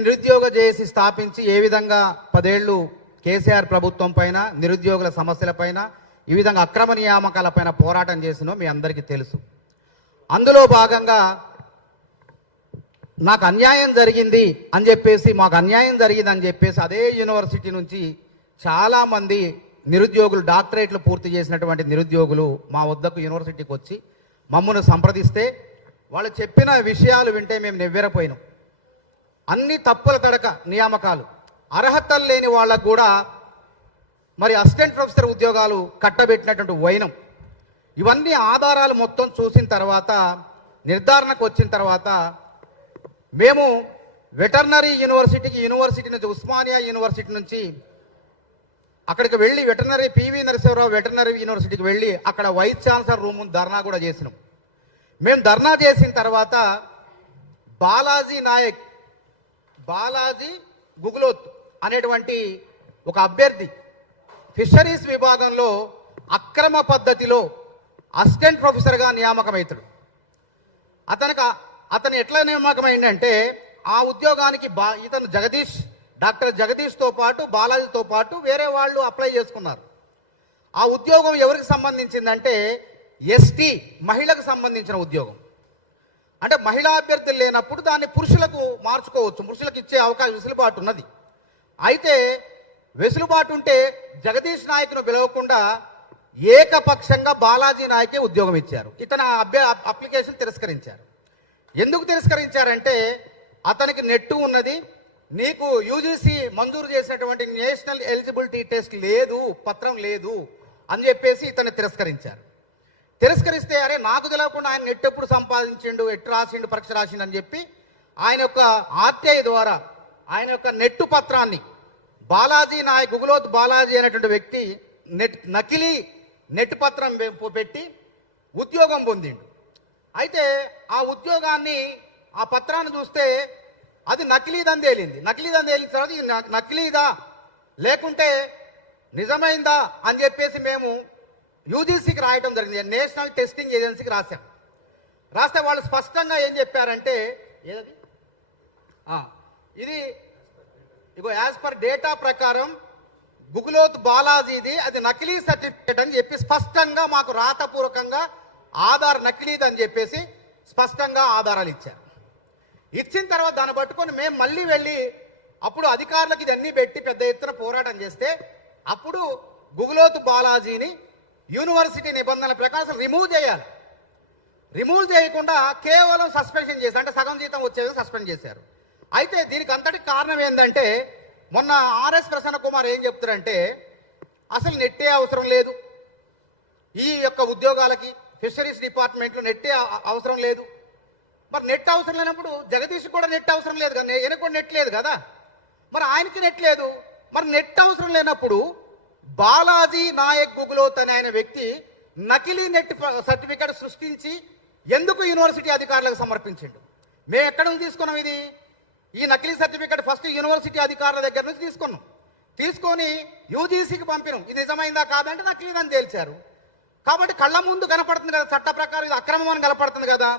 నిరుద్యోగ జేఏసీ స్థాపించి ఏ విధంగా 10 ఏళ్ళు కేసీఆర్ ప్రభుత్వం పైన నిరుద్యోగుల సమస్యల పైన ఈ విధంగా అక్రమ నియామకాల పైన పోరాటం చేసినో మీ అందరికీ తెలుసు. అందులో భాగంగా నాకు అన్యాయం జరిగింది అని చెప్పేసి అదే యూనివర్సిటీ నుంచి చాలామంది నిరుద్యోగులు డాక్టరేట్లు పూర్తి చేసినటువంటి నిరుద్యోగులు మా వద్దకు యూనివర్సిటీకి వచ్చి మమ్మల్ని సంప్రదిస్తే వాళ్ళు చెప్పిన విషయాలు వింటే మేము నెవ్వెరపోయినాం. అన్ని తప్పుల తడక నియామకాలు, అర్హతలు లేని వాళ్ళకు కూడా మరి అసిస్టెంట్ ప్రొఫెసర్ ఉద్యోగాలు కట్టబెట్టినటువంటి వైనం, ఇవన్నీ ఆధారాలు మొత్తం చూసిన తర్వాత నిర్ధారణకు వచ్చిన తర్వాత మేము వెటర్నరీ యూనివర్సిటీ నుంచి ఉస్మానియా యూనివర్సిటీ నుంచి అక్కడికి వెళ్ళి వెటర్నరీ పివి నరసింహరావు వెటర్నరీ యూనివర్సిటీకి వెళ్ళి అక్కడ వైస్ ఛాన్సలర్ రూమ్ ధర్నా కూడా చేసినాం. మేము ధర్నా చేసిన తర్వాత బాలాజీ గుగులోత్ అనేటువంటి ఒక అభ్యర్థి ఫిషరీస్ విభాగంలో అక్రమ పద్ధతిలో అసిస్టెంట్ ప్రొఫెసర్గా నియామకమవుతాడు. అతను ఎట్లా నియామకమైందంటే ఆ ఉద్యోగానికి ఇతను డాక్టర్ జగదీష్తో పాటు బాలాజీతో పాటు వేరే వాళ్ళు అప్లై చేసుకున్నారు. ఆ ఉద్యోగం ఎవరికి సంబంధించిందంటే ఎస్టీ మహిళకు సంబంధించిన ఉద్యోగం. అంటే మహిళా అభ్యర్థులు లేనప్పుడు దాన్ని పురుషులకు మార్చుకోవచ్చు, పురుషులకు ఇచ్చే అవకాశం వెసులుబాటు ఉన్నది. అయితే వెసులుబాటు ఉంటే జగదీష్ నాయక్ను పిలవకుండా ఏకపక్షంగా బాలాజీ నాయకే ఉద్యోగం ఇచ్చారు. ఇతను అప్లికేషన్ తిరస్కరించారు. ఎందుకు తిరస్కరించారంటే అతనికి నెట్టు ఉన్నది, నీకు యూజీసీ మంజూరు చేసినటువంటి నేషనల్ ఎలిజిబిలిటీ టెస్ట్ లేదు, పత్రం లేదు అని చెప్పేసి ఇతన్ని తిరస్కరించారు. తిరస్కరిస్తే అరే నాకు తెలియకుండా ఆయన నెట్ ఎప్పుడు సంపాదించిండు, ఎట్టు రాసిండు, పరీక్ష రాసిండు అని చెప్పి ఆయన యొక్క ఆర్టీఐ ద్వారా ఆయన యొక్క నెట్టు పత్రాన్ని బాలాజీ నాయక్ గుగులోత్ బాలాజీ అనేటువంటి వ్యక్తి నకిలీ నెట్ పత్రం పెట్టి ఉద్యోగం పొందిండు. అయితే ఆ ఉద్యోగాన్ని ఆ పత్రాన్ని చూస్తే అది నకిలీదని తేలింది. నకిలీదని తేలిన తర్వాత ఇది నకిలీదా లేకుంటే నిజమైందా అని చెప్పేసి మేము యూజీసీకి రాయటం జరిగింది, నేషనల్ టెస్టింగ్ ఏజెన్సీకి రాశాం. రాస్తే వాళ్ళు స్పష్టంగా ఏం చెప్పారంటే ఏది ఇది ఇగో యాజ్ పర్ డేటా ప్రకారం గుగులోత్ బాలాజీది అది నకిలీ సర్టిఫికేట్ అని చెప్పి స్పష్టంగా మాకు రాతపూర్వకంగా నకిలీదని చెప్పేసి స్పష్టంగా ఆధారాలు ఇచ్చారు. ఇచ్చిన తర్వాత దాన్ని పట్టుకొని మేము మళ్ళీ వెళ్ళి అప్పుడు అధికారులకు ఇదన్నీ పెట్టి పెద్ద ఎత్తున పోరాటం చేస్తే అప్పుడు గుగులోత్ బాలాజీని యూనివర్సిటీ నిబంధనల ప్రకారం రిమూవ్ చేయాలి. రిమూవ్ చేయకుండా కేవలం సస్పెన్షన్ చేశారు, అంటే సగం జీతం వచ్చేది సస్పెండ్ చేశారు. అయితే దీనికి అంతటి కారణం ఏంటంటే మొన్న ఆర్ఎస్ ప్రసన్న కుమార్ ఏం చెప్తారంటే అసలు నెట్టే అవసరం లేదు, ఈ యొక్క ఉద్యోగాలకి ఫిషరీస్ డిపార్ట్మెంట్లో నెట్టే అవసరం లేదు. మరి నెట్ అవసరం లేనప్పుడు జగదీష్ కూడా నెట్ అవసరం లేదు కదా, ఈయనకు కూడా నెట్ లేదు కదా, మరి ఆయనకి నెట్ లేదు. మరి నెట్ అవసరం లేనప్పుడు బాలాజీ నాయక్ గుగులోత్ అనే ఆయన వ్యక్తి నకిలీ నెట్ సర్టిఫికేట్ సృష్టించి ఎందుకు యూనివర్సిటీ అధికారులకు సమర్పించిండు? మేము ఎక్కడ నుంచి తీసుకున్నాం ఇది? ఈ నకిలీ సర్టిఫికేట్ ఫస్ట్ యూనివర్సిటీ అధికారుల దగ్గర నుంచి తీసుకొని యూజీసీకి పంపినాం. ఇది నిజమైందా కాదంటే నకిలీదని తేల్చారు. కాబట్టి కళ్ళ ముందు కనపడుతుంది కదా, చట్ట ప్రకారం ఇది అక్రమం అని కనపడుతుంది కదా.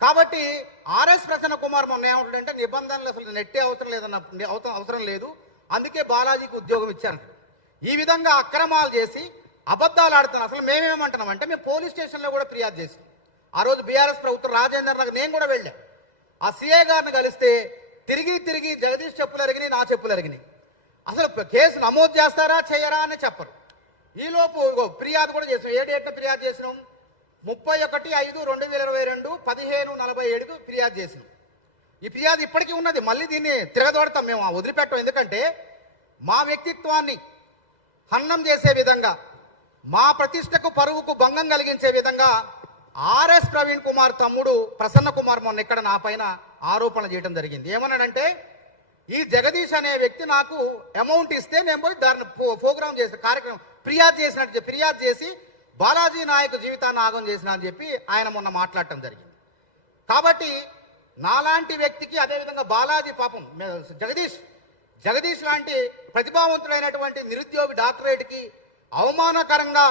కాబట్టి ఆర్ఎస్ ప్రసన్న కుమార్ మొన్న ఏమంటాడంటే నిబంధనలు అసలు నెట్టే అవసరం లేదు, అందుకే బాలాజీకి ఉద్యోగం ఇచ్చారు. ఈ విధంగా అక్రమాలు చేసి అబద్ధాలు ఆడుతున్నాం. అసలు మేమేమంటున్నామంటే మేము పోలీస్ స్టేషన్లో కూడా ఫిర్యాదు చేసాం. ఆ రోజు బీఆర్ఎస్ ప్రభుత్వం రాజేందర్ నగర్ నేను కూడా వెళ్ళాను. ఆ సిఐ గారిని కలిస్తే తిరిగి జగదీష్ చెప్పులు అరిగినాయి, నా చెప్పులు అరిగినాయి. అసలు కేసు నమోదు చేస్తారా చేయరా అని చెప్పరు. ఈలోపు ఫిర్యాదు కూడా చేసాం. ఏ డేట్న ఫిర్యాదు చేసినాం? 31/5/2022 15:47కు ఫిర్యాదు చేసినాం. ఈ ఫిర్యాదు ఇప్పటికీ ఉన్నది. మళ్ళీ దీన్ని తిరగదోడతాం, మేము వదిలిపెట్టాం. ఎందుకంటే మా వ్యక్తిత్వాన్ని హన్నం చేసే విధంగా, మా ప్రతిష్టకు పరువుకు భంగం కలిగించే విధంగా ఆర్ఎస్ ప్రవీణ్ కుమార్ తమ్ముడు ప్రసన్న కుమార్ మొన్న ఇక్కడ నా పైన ఆరోపణ చేయడం జరిగింది. ఏమన్నాడంటే ఈ జగదీష్ అనే వ్యక్తి నాకు అమౌంట్ ఇస్తే నేను పోయి దాన్ని ప్రోగ్రామ్ చేసిన కార్యక్రమం ఫిర్యాదు చేసి బాలాజీ నాయక్ జీవితాన్ని ఆగం చేసిన అని చెప్పి ఆయన మొన్న మాట్లాడటం జరిగింది. కాబట్టి నాలాంటి వ్యక్తికి, అదేవిధంగా బాలాజీ పాపం జగదీష్ లాంటి ప్రతిభావంతుడైనటువంటి నిరుద్యోగి డాక్టరేట్కి అవమానకరంగా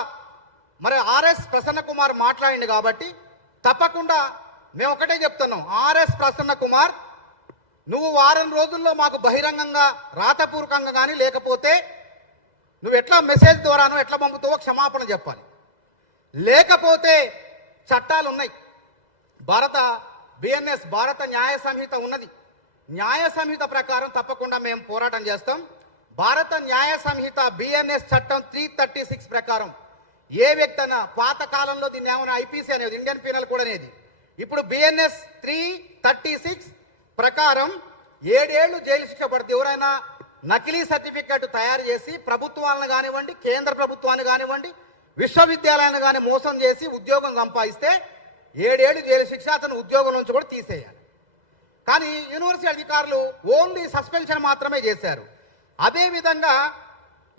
మరి ఆర్ఎస్ ప్రసన్న కుమార్ మాట్లాడింది. కాబట్టి తప్పకుండా మేము ఒకటే చెప్తున్నాం, ఆర్ఎస్ ప్రసన్న కుమార్ నువ్వు వారం రోజుల్లో మాకు బహిరంగంగా రాతపూర్వకంగా కానీ లేకపోతే నువ్వు ఎట్లా మెసేజ్ ద్వారానో ఎట్లా పంపుతావో క్షమాపణ చెప్పాలి. లేకపోతే చట్టాలు ఉన్నాయి. బిఎన్ఎస్ భారత న్యాయ సంహిత ఉన్నది. న్యాయ సంహిత ప్రకారం తప్పకుండా మేము పోరాటం చేస్తాం. భారత న్యాయ సంహిత బిఎన్ఎస్ చట్టం 336 ప్రకారం ఏ వ్యక్తి అయినా పాత కాలంలో దీన్ని ఏమైనా ఐపీసీ అనేది ఇండియన్ పీనల్ కోడ్ అనేది ఇప్పుడు బిఎన్ఎస్ 336 ప్రకారం 7 ఏళ్లు జైలు శిక్ష పడుతుంది. ఎవరైనా నకిలీ సర్టిఫికెట్ తయారు చేసి ప్రభుత్వాలను కానివ్వండి, కేంద్ర ప్రభుత్వాన్ని కానివ్వండి, విశ్వవిద్యాలయాన్ని కానీ మోసం చేసి ఉద్యోగం సంపాదిస్తే 7 ఏళ్లు జైలు శిక్ష, అతను ఉద్యోగం నుంచి కూడా తీసేయాలి. కానీ యూనివర్సిటీ అధికారులు ఓన్లీ సస్పెన్షన్ మాత్రమే చేశారు. అదేవిధంగా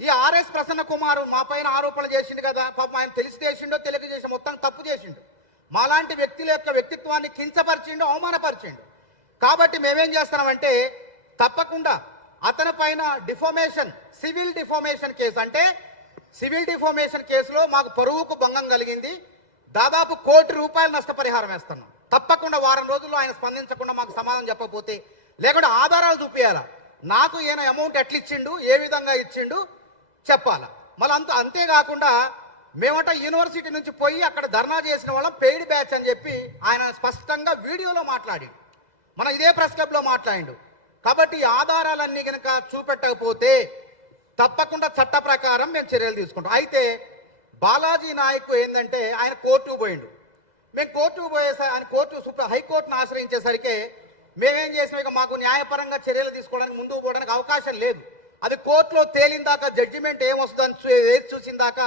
ఈ ఆర్ఎస్ ప్రసన్న కుమార్ మా పైన ఆరోపణలు చేసిండు కదా, పాపం ఆయన తెలిసి చేసిండో తెలియక చేసిన మొత్తం తప్పు చేసిండు. మాలాంటి వ్యక్తుల యొక్క వ్యక్తిత్వాన్ని కించపరిచిండు, అవమానపరిచిండు. కాబట్టి మేమేం చేస్తున్నామంటే తప్పకుండా అతని పైన డిఫామేషన్, సివిల్ డిఫామేషన్ కేసు, అంటే సివిల్ డిఫామేషన్ కేసులో మాకు పరువుకు భంగం కలిగింది. దాదాపు ₹1 కోటి నష్టపరిహారం వేస్తున్నాం. తప్పకుండా వారం రోజుల్లో ఆయన స్పందించకుండా మాకు సమాధానం చెప్పకపోతే, లేకుంటే ఆధారాలు చూపించాలా, నాకు ఈయన అమౌంట్ ఎట్లా ఇచ్చిండు, ఏ విధంగా ఇచ్చిండు చెప్పాలా. మళ్ళీ అంతేకాకుండా మేమంట యూనివర్సిటీ నుంచి పోయి అక్కడ ధర్నా చేసిన వాళ్ళం పెయిడ్ బ్యాచ్ అని చెప్పి ఆయన స్పష్టంగా వీడియోలో మాట్లాడి మన ఇదే ప్రెస్ క్లబ్లో మాట్లాడిండు. కాబట్టి ఈ ఆధారాలన్నీ కనుక చూపెట్టకపోతే తప్పకుండా చట్ట ప్రకారం మేము చర్యలు తీసుకుంటాం. అయితే బాలాజీ నాయక్ ఏంటంటే ఆయన కోర్టుకు పోయిండు. మేము కోర్టుకు పోయేసరికి ఆయన హైకోర్టును ఆశ్రయించేసరికి మేమేం చేసినాం, ఇక మాకు న్యాయపరంగా చర్యలు తీసుకోవడానికి ముందుకు పోవడానికి అవకాశం లేదు. అది కోర్టులో తేలిందాక, జడ్జిమెంట్ ఏమొస్తుందని వేచి చూసిందాకా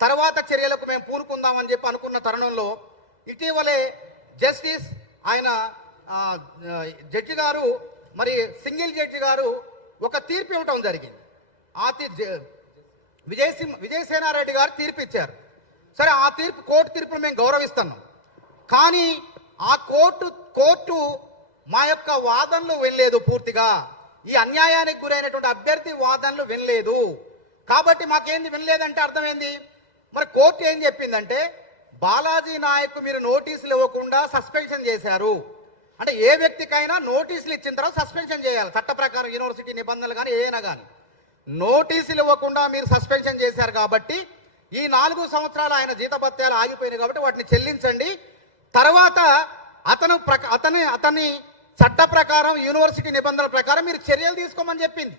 తర్వాత చర్యలకు మేము పూనుకుందామని చెప్పి అనుకున్న తరుణంలో ఇటీవలే జస్టిస్ ఆయన జడ్జి గారు, మరి సింగిల్ జడ్జి గారు ఒక తీర్పు ఇవ్వటం జరిగింది. విజయసేనారెడ్డి గారు తీర్పు ఇచ్చారు. సరే, ఆ తీర్పు కోర్టు తీర్పును మేము గౌరవిస్తున్నాం. కానీ ఆ కోర్టు మా యొక్క వాదనలు వినలేదు. పూర్తిగా ఈ అన్యాయానికి గురైనటువంటి అభ్యర్థి వాదనలు వినలేదు. కాబట్టి మాకేంది వినలేదంటే అర్థమైంది. మరి కోర్టు ఏం చెప్పిందంటే బాలాజీ నాయక్ మీరు నోటీసులు ఇవ్వకుండా సస్పెన్షన్ చేశారు. అంటే ఏ వ్యక్తికైనా నోటీసులు ఇచ్చిన తర్వాత సస్పెన్షన్ చేయాలి చట్ట ప్రకారం, యూనివర్సిటీ నిబంధనలు కానీ ఏమైనా కానీ. నోటీసులు ఇవ్వకుండా మీరు సస్పెన్షన్ చేశారు కాబట్టి ఈ 4 సంవత్సరాలు ఆయన జీతభత్యాలు ఆగిపోయినాయి కాబట్టి వాటిని చెల్లించండి. తర్వాత అతని చట్ట ప్రకారం, యూనివర్సిటీ నిబంధనల ప్రకారం మీరు చర్యలు తీసుకోమని చెప్పింది.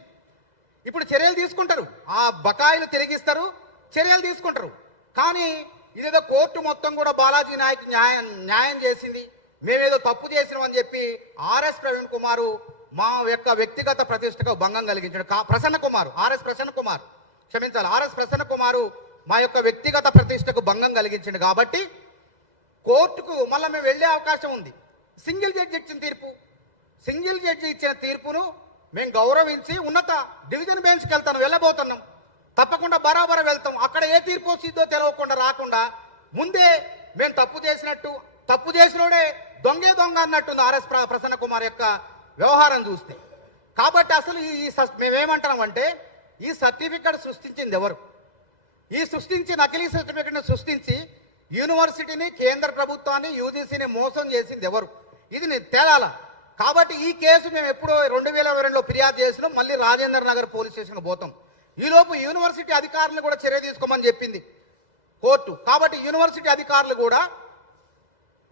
ఇప్పుడు చర్యలు తీసుకుంటారు, ఆ బకాయిలు తిరిగిస్తారు, చర్యలు తీసుకుంటారు. కానీ ఇదేదో కోర్టు మొత్తం కూడా బాలాజీ నాయక్ న్యాయం చేసింది, మేమేదో తప్పు చేసినామని చెప్పి ఆర్ఎస్ ప్రవీణ్ కుమారు మా యొక్క వ్యక్తిగత ప్రతిష్టకు భంగం కలిగించాడు. ఆర్ఎస్ ప్రసన్న కుమారు మా యొక్క వ్యక్తిగత ప్రతిష్టకు భంగం కలిగించాడు. కాబట్టి కోర్టుకు మళ్ళీ మేము వెళ్ళే అవకాశం ఉంది. సింగిల్ జడ్జి ఇచ్చిన తీర్పును మేము గౌరవించి ఉన్నత డివిజన్ బెంచ్కి వెళ్ళబోతున్నాం. తప్పకుండా బరాబర్ వెళ్తాం. అక్కడ ఏ తీర్పు వచ్చిందో తెలవకుండా రాకుండా ముందే మేము తప్పు చేసినోడే దొంగ అన్నట్టుంది ఆర్ఎస్ ప్రసన్న కుమార్ యొక్క వ్యవహారం చూస్తే. కాబట్టి అసలు మేమేమంటామంటే ఈ సర్టిఫికెట్ సృష్టించింది ఎవరు? ఈ నకిలీ సర్టిఫికెట్ని సృష్టించి యూనివర్సిటీని, కేంద్ర ప్రభుత్వాన్ని, యూజీసీని మోసం చేసింది ఎవరు? ఇది తేలాల. కాబట్టి ఈ కేసు మేము ఎప్పుడో 2022లో ఫిర్యాదు చేసినాం. మళ్ళీ రాజేంద్ర నగర్ పోలీస్ స్టేషన్కి పోతాం. ఈలోపు యూనివర్సిటీ అధికారులను కూడా చర్య తీసుకోమని చెప్పింది కోర్టు. కాబట్టి యూనివర్సిటీ అధికారులు కూడా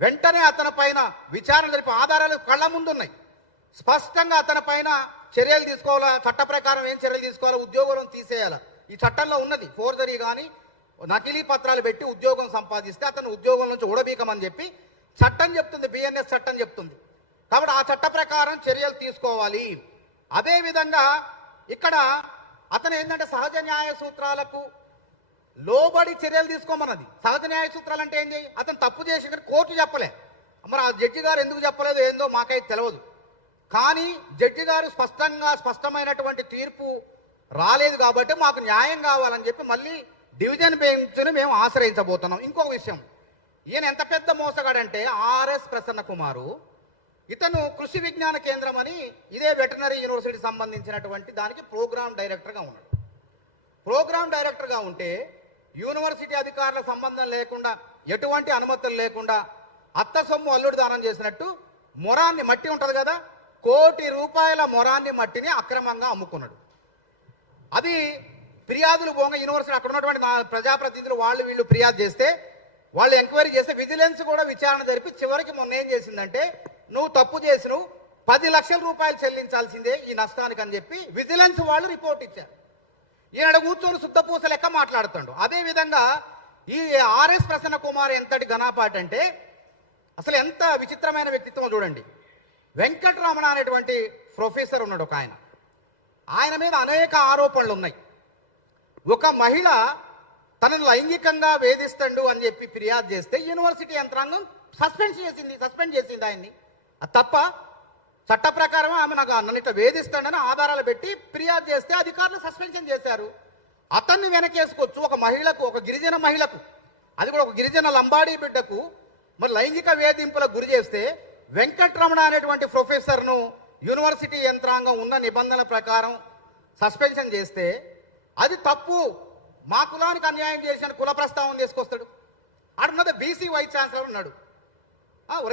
వెంటనే అతని పైన విచారణ జరిపి ఆధారాలు కళ్ళ ముందున్నాయి. స్పష్టంగా అతని పైన చర్యలు తీసుకోవాలా, చట్ట ప్రకారం ఏం చర్యలు తీసుకోవాలా, ఉద్యోగం తీసేయాలా. ఈ చట్టంలో ఉన్నది. ఫోర్జరీ కానీ నకిలీ పత్రాలు పెట్టి ఉద్యోగం సంపాదిస్తే అతను ఉద్యోగం నుంచి ఊడబీకమని చెప్పి చట్టం చెప్తుంది, బిఎన్ఎస్ చట్టం చెప్తుంది. కాబట్టి ఆ చట్ట ప్రకారం చర్యలు తీసుకోవాలి. అదేవిధంగా ఇక్కడ అతను ఏంటంటే సహజ న్యాయ సూత్రాలకు లోబడి చర్యలు తీసుకోమన్నది. సహజ న్యాయ సూత్రాలు అంటే ఏంటి? అతను తప్పు చేసి కోర్టు చెప్పలే. మరి ఆ జడ్జి గారు ఎందుకు చెప్పలేదు ఏందో మాకైతే తెలియదు. కానీ జడ్జి గారు స్పష్టమైనటువంటి తీర్పు రాలేదు కాబట్టి మాకు న్యాయం కావాలని చెప్పి మళ్ళీ డివిజన్ బెంచ్ని మేము ఆశ్రయించబోతున్నాం. ఇంకొక విషయం, ఈయన ఎంత పెద్ద మోసగాడంటే ఆర్ఎస్ ప్రసన్న కుమారు, ఇతను కృషి విజ్ఞాన కేంద్రం అని ఇదే వెటర్నరీ యూనివర్సిటీకి సంబంధించినటువంటి దానికి ప్రోగ్రామ్ డైరెక్టర్గా ఉన్నాడు. ప్రోగ్రామ్ డైరెక్టర్గా ఉంటే యూనివర్సిటీ అధికారుల సంబంధం లేకుండా, ఎటువంటి అనుమతులు లేకుండా అత్త సొమ్ము అల్లుడు దానం చేసినట్టు మొరాన్ని, మట్టి ఉంటుంది కదా, ₹1 కోటి మొరాన్ని మట్టిని అక్రమంగా అమ్ముకున్నాడు. అది ఫిర్యాదులు పోగా యూనివర్సిటీ అక్కడ ఉన్నటువంటి ప్రజాప్రతినిధులు వాళ్ళు వీళ్ళు ఫిర్యాదు చేస్తే వాళ్ళు ఎంక్వైరీ చేస్తే విజిలెన్స్ కూడా విచారణ జరిపి చివరికి మొన్న ఏం చేసిందంటే నువ్వు తప్పు చేసి నువ్వు ₹10 లక్షలు చెల్లించాల్సిందే ఈ నష్టానికి అని చెప్పి విజిలెన్స్ వాళ్ళు రిపోర్ట్ ఇచ్చారు. ఈయన కూర్చొని శుద్ధపూస లెక్క మాట్లాడుతాడు. అదేవిధంగా ఈ ఆర్ఎస్ ప్రసన్న కుమార్ ఎంతటి ఘనాపాటి అంటే అసలు ఎంత విచిత్రమైన వ్యక్తిత్వం చూడండి. వెంకటరమణ అనేటువంటి ప్రొఫెసర్ ఉన్నాడు ఒక ఆయన మీద అనేక ఆరోపణలు ఉన్నాయి. ఒక మహిళ తనను లైంగికంగా వేధిస్తాడు అని చెప్పి ఫిర్యాదు చేస్తే యూనివర్సిటీ యంత్రాంగం సస్పెండ్ చేసింది ఆయన్ని. అది తప్ప చట్ట ప్రకారం ఆమె నన్ను ఇట్లా వేధిస్తాడని ఆధారాలు పెట్టి ఫిర్యాదు చేస్తే అధికారులు సస్పెన్షన్ చేశారు. అతన్ని వెనకేసుకోవచ్చు. ఒక మహిళకు, ఒక గిరిజన మహిళకు, అది కూడా ఒక గిరిజన లంబాడీ బిడ్డకు మరి లైంగిక వేధింపులకు గురి చేస్తే వెంకటరమణ అనేటువంటి ప్రొఫెసర్ను యూనివర్సిటీ యంత్రాంగం ఉన్న నిబంధనల ప్రకారం సస్పెన్షన్ చేస్తే అది తప్పు, మా కులానికి అన్యాయం చేసిన కుల ప్రస్తావన తీసుకొస్తాడు. ఆడున్నది బీసీ వైస్ ఛాన్సలర్ ఉన్నాడు,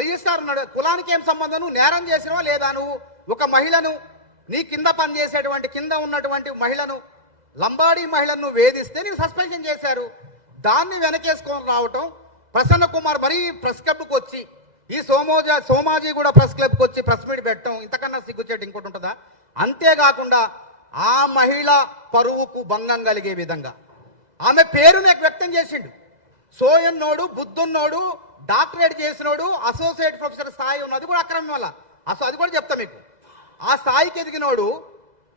రిజిస్ట్రార్ ఉన్నాడు. కులానికి ఏం సంబంధం? నువ్వు నేరం చేసినవా లేదా? నువ్వు ఒక మహిళను, నీ కింద పనిచేసేటువంటి కింద ఉన్నటువంటి మహిళను, లంబాడీ మహిళను వేధిస్తే నీవు సస్పెన్షన్ చేశారు. దాన్ని వెనకేసుకొని రావటం, ప్రసన్న కుమార్ మరీ ప్రెస్ క్లబ్కి వచ్చి ఈ సోమాజీ కూడా ప్రెస్ క్లబ్కి వచ్చి ప్రెస్ మీట్ పెట్టడం ఇంతకన్నా సిగ్గుచేటు ఇంకోటి ఉంటుందా? అంతేకాకుండా ఆ మహిళ పరువుకు భంగం కలిగే విధంగా ఆమె పేరును వ్యక్తం చేసిండు. సోయన్నోడు, బుద్ధున్నోడు, డాక్టరేట్ చేసినోడు, అసోసియేట్ ప్రొఫెసర్ స్థాయి ఉన్నది కూడా అక్రమం వల్ల. అది కూడా చెప్తా మీకు. ఆ స్థాయికి ఎదిగినోడు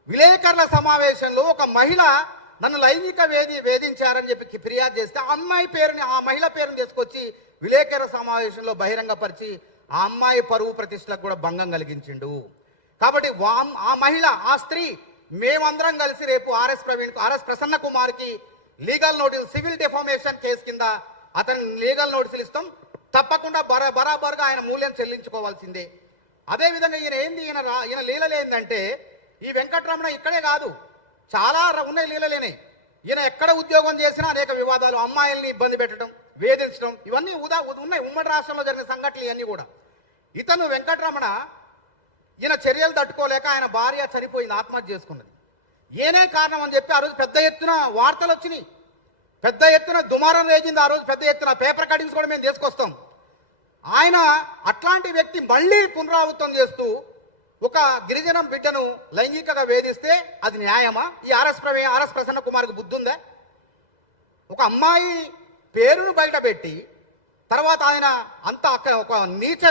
విలేకరుల సమావేశంలో ఒక మహిళ నన్ను లైంగిక వేధించారని చెప్పి ఫిర్యాదు చేస్తే ఆ మహిళ పేరుని తీసుకొచ్చి విలేకరుల సమావేశంలో బహిరంగపరిచి ఆ అమ్మాయి పరువు ప్రతిష్టలకు కూడా భంగం కలిగించిండు. కాబట్టి ఆ మహిళ, ఆ స్త్రీ, మేమందరం కలిసి రేపు ఆర్ఎస్ ప్రసన్న కుమార్కి legal notice, civil defamation case కింద అతను లీగల్ నోటీసులు ఇస్తాం. తప్పకుండా బరాబర్గా ఆయన మూల్యం చెల్లించుకోవాల్సిందే. అదేవిధంగా ఈయన లీలలు ఏంటంటే ఈ వెంకటరమణ ఇక్కడే కాదు, చాలా ఉన్నాయి లీలలేనే. ఈయన ఎక్కడ ఉద్యోగం చేసినా అనేక వివాదాలు, అమ్మాయిల్ని ఇబ్బంది పెట్టడం, వేధించడం, ఇవన్నీ ఉన్నాయి. ఉమ్మడి రాష్ట్రంలో జరిగిన సంఘటనలు ఇవన్నీ కూడా. ఇతను వెంకటరమణ ఈయన చర్యలు తట్టుకోలేక ఆయన భార్య చనిపోయింది, ఆత్మహత్య చేసుకున్నది. ఏనే కారణం అని చెప్పి ఆ రోజు పెద్ద ఎత్తున వార్తలు వచ్చినాయి, పెద్ద ఎత్తున దుమారం రేగింది. ఆ రోజు పెద్ద ఎత్తున పేపర్ కటింగ్స్ కూడా మేము తీసుకొస్తాం. ఆయన అట్లాంటి వ్యక్తి మళ్ళీ పునరావృతం చేస్తూ ఒక గిరిజనం బిడ్డను లైంగికంగా వేధిస్తే అది న్యాయమా? ఈ ఆర్ఎస్ ప్రసన్న కుమార్కి బుద్ధి ఉందా? ఒక అమ్మాయి పేరును బయట పెట్టి తర్వాత ఆయన ఒక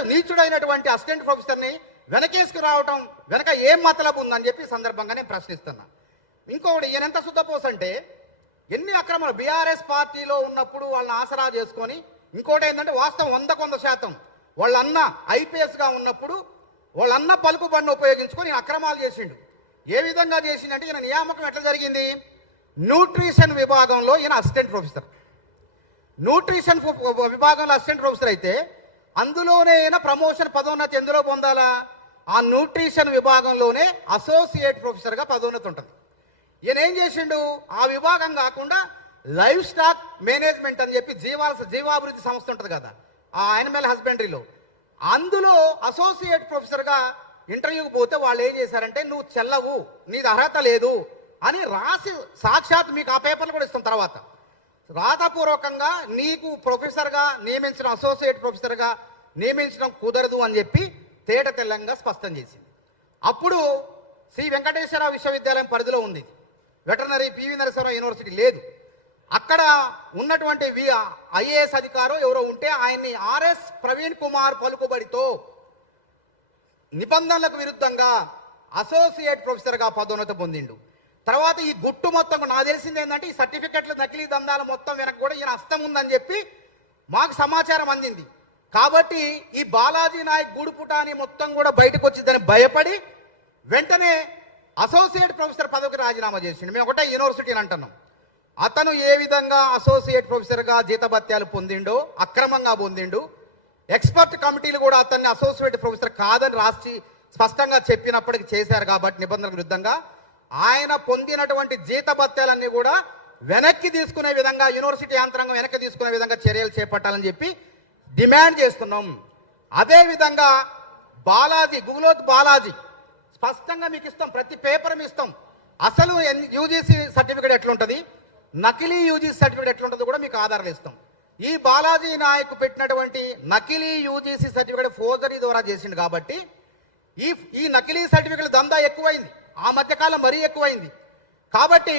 నీచుడైనటువంటి అసిస్టెంట్ ప్రొఫెసర్ని వెనకేసుకు రావటం వెనక ఏం మతలబు ఉందని చెప్పి సందర్భంగా నేను ప్రశ్నిస్తున్నా. ఇంకొకటి, ఈయన ఎంత శుద్ధపోసంటే ఎన్ని అక్రమాలు బీఆర్ఎస్ పార్టీలో ఉన్నప్పుడు వాళ్ళని ఆసరా చేసుకొని, ఇంకోటి ఏంటంటే వాస్తవం 100% వాళ్ళన్న ఐపీఎస్గా ఉన్నప్పుడు వాళ్ళన్న పలుకుబడిని ఉపయోగించుకొని అక్రమాలు చేసిండు. ఏ విధంగా చేసిండంటే ఈయన నియామకం ఎట్లా జరిగింది? న్యూట్రిషన్ విభాగంలో ఈయన అసిస్టెంట్ ప్రొఫెసర్. న్యూట్రిషన్ విభాగంలో అసిస్టెంట్ ప్రొఫెసర్ అయితే అందులోనే ఈయన ప్రమోషన్, పదోన్నతి ఎందులో పొందాలా? ఆ న్యూట్రిషన్ విభాగంలోనే అసోసియేట్ ప్రొఫెసర్గా పదోన్నతి ఉంటుంది. ఈయన ఏం చేసిండు? ఆ విభాగం కాకుండా లైవ్ స్టాక్ మేనేజ్మెంట్ అని చెప్పి జీవాభివృద్ధి సంస్థ ఉంటుంది కదా, ఆ యానిమల్ హస్బెండరీలో, అందులో అసోసియేట్ ప్రొఫెసర్గా ఇంటర్వ్యూకి పోతే వాళ్ళు ఏం చేశారంటే నువ్వు చెల్లవు, నీది అర్హత లేదు అని రాసి సాక్షాత్ మీకు ఆ పేపర్లు కూడా ఇస్తాం. తర్వాత రాతపూర్వకంగా నీకు ప్రొఫెసర్గా నియమించిన, అసోసియేట్ ప్రొఫెసర్గా నియమించడం కుదరదు అని చెప్పి తేట తెల్లంగా స్పష్టం చేసింది. అప్పుడు శ్రీ వెంకటేశ్వర విశ్వవిద్యాలయం పరిధిలో ఉంది, వెటర్నరీ పివి నరసింహరావు యూనివర్సిటీ లేదు. అక్కడ ఉన్నటువంటి ఐఏఎస్ అధికారు ఎవరో ఉంటే ఆయన్ని ఆర్ఎస్ ప్రవీణ్ కుమార్ పలుకుబడితో నిబంధనలకు విరుద్ధంగా అసోసియేట్ ప్రొఫెసర్గా పదోన్నతి పొందిండు. తర్వాత ఈ గుట్టు మొత్తం నాకు తెలిసింది ఏంటంటే ఈ సర్టిఫికెట్లు, నకిలీ దందాల మొత్తం వెనక కూడా ఈయన హస్తం ఉందని చెప్పి మాకు సమాచారం అందింది. కాబట్టి ఈ బాలాజీ నాయక్ గూడుపుటాని మొత్తం కూడా బయటకు వచ్చిందని భయపడి వెంటనే అసోసియేట్ ప్రొఫెసర్ పదవికి రాజీనామా చేసిండు. మేము ఒకటే యూనివర్సిటీని అంటున్నాం. అతను ఏ విధంగా అసోసియేట్ ప్రొఫెసర్గా జీతభత్యాలు పొందిండో, అక్రమంగా పొందిండు. ఎక్స్పర్ట్ కమిటీలు కూడా అతన్ని అసోసియేట్ ప్రొఫెసర్ కాదని రాసి స్పష్టంగా చెప్పినప్పటికీ చేశారు. కాబట్టి నిబంధనలకు విరుద్ధంగా ఆయన పొందినటువంటి జీతభత్యాలన్నీ కూడా వెనక్కి తీసుకునే విధంగా, యూనివర్సిటీ యంత్రాంగం వెనక్కి తీసుకునే విధంగా చర్యలు చేపట్టాలని చెప్పి డిమాండ్ చేస్తున్నాం. అదేవిధంగా గుగులోత్ బాలాజీ స్పష్టంగా మీకు ఇస్తాం, ప్రతి పేపర్ ఇస్తాం. అసలు యూజీసీ సర్టిఫికేట్ ఎట్లుంటుంది, నకిలీ యూజీసీ సర్టిఫికేట్ ఎట్లుంటుందో కూడా మీకు ఆధారాలు ఇస్తాం. ఈ బాలాజీ నాయక్ పెట్టినటువంటి నకిలీ యూజీసీ సర్టిఫికేట్ ఫోర్జరీ ద్వారా చేసిండు కాబట్టి ఈ నకిలీ సర్టిఫికేట్ దందా ఎక్కువైంది, ఆ మధ్యకాలం మరీ ఎక్కువైంది. కాబట్టి